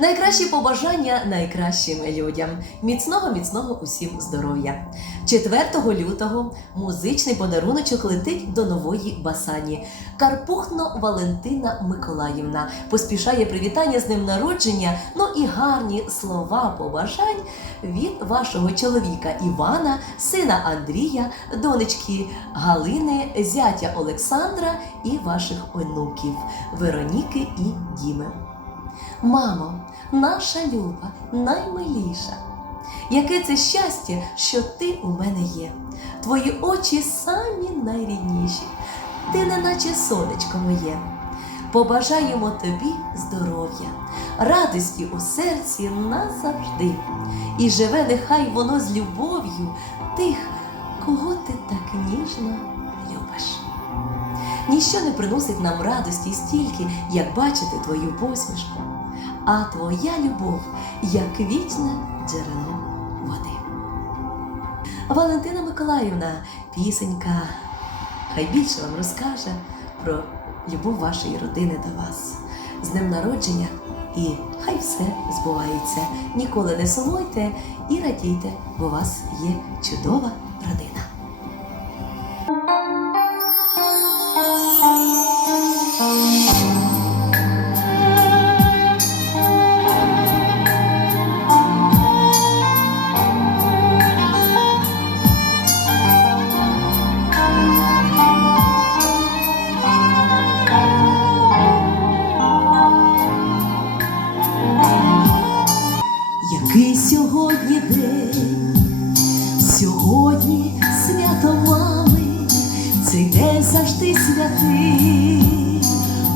Найкращі побажання найкращим людям. Міцного, міцного усім здоров'я. 4 лютого музичний подаруночок летить до нової Басані. Карпухно Валентина Миколаївна поспішає привітання з ним народження, ну і гарні слова побажань від вашого чоловіка Івана, сина Андрія, донечки Галини, зятя Олександра і ваших онуків Вероніки і Діми. Мамо, наша люба, наймиліша. Яке це щастя, що ти у мене є. Твої очі самі найрідніші, ти не наче сонечко моє. Побажаємо тобі здоров'я, радості у серці назавжди. І живе нехай воно з любов'ю тих, кого ти так ніжно. Ніщо не приносить нам радості стільки, як бачити твою посмішку, а твоя любов, як вічне джерело води. Валентина Миколаївна, пісенька, хай більше вам розкаже про любов вашої родини до вас. З днем народження і хай все збувається. Ніколи не сумуйте і радійте, бо у вас є чудова родина. Сьогодні день, сьогодні свято мами, цей день завжди святий,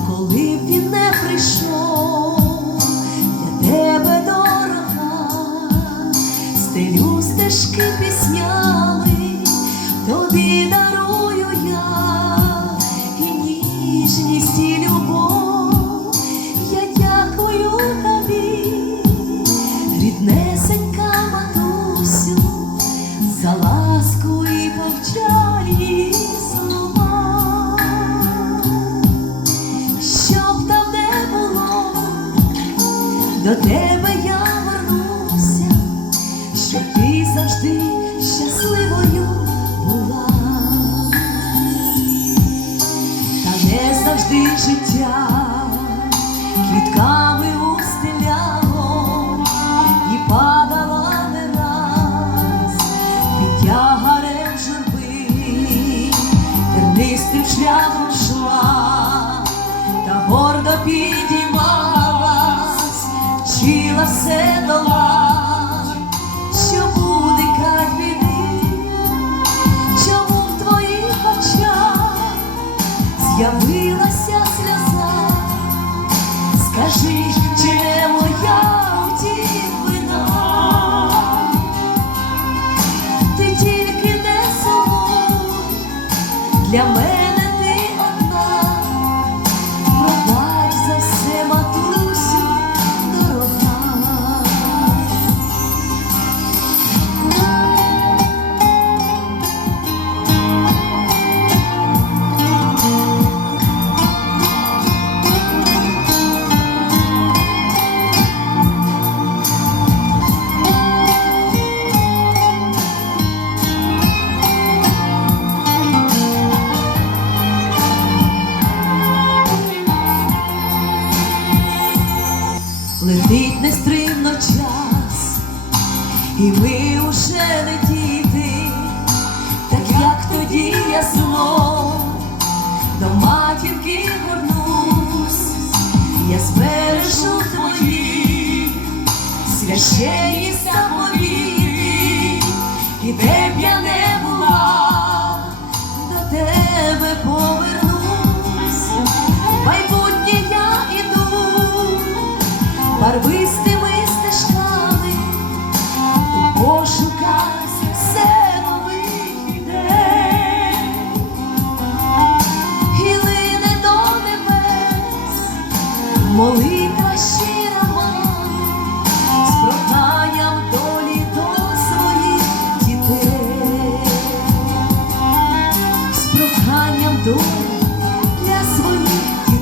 коли б він не прийшов, для тебе дорога, стелю стежки піснями, тобі завжди життя. Квітками устеляло і падала не раз. Під тягарем журби, тернистим шляхом йшла та гордо підіймалась, вчила все дола, що уникать біди, see, see. Матінки горнусь, я збережу твої священні Молитва щира з проханням долі до своїх дітей, з проханням долі для своїх дітей.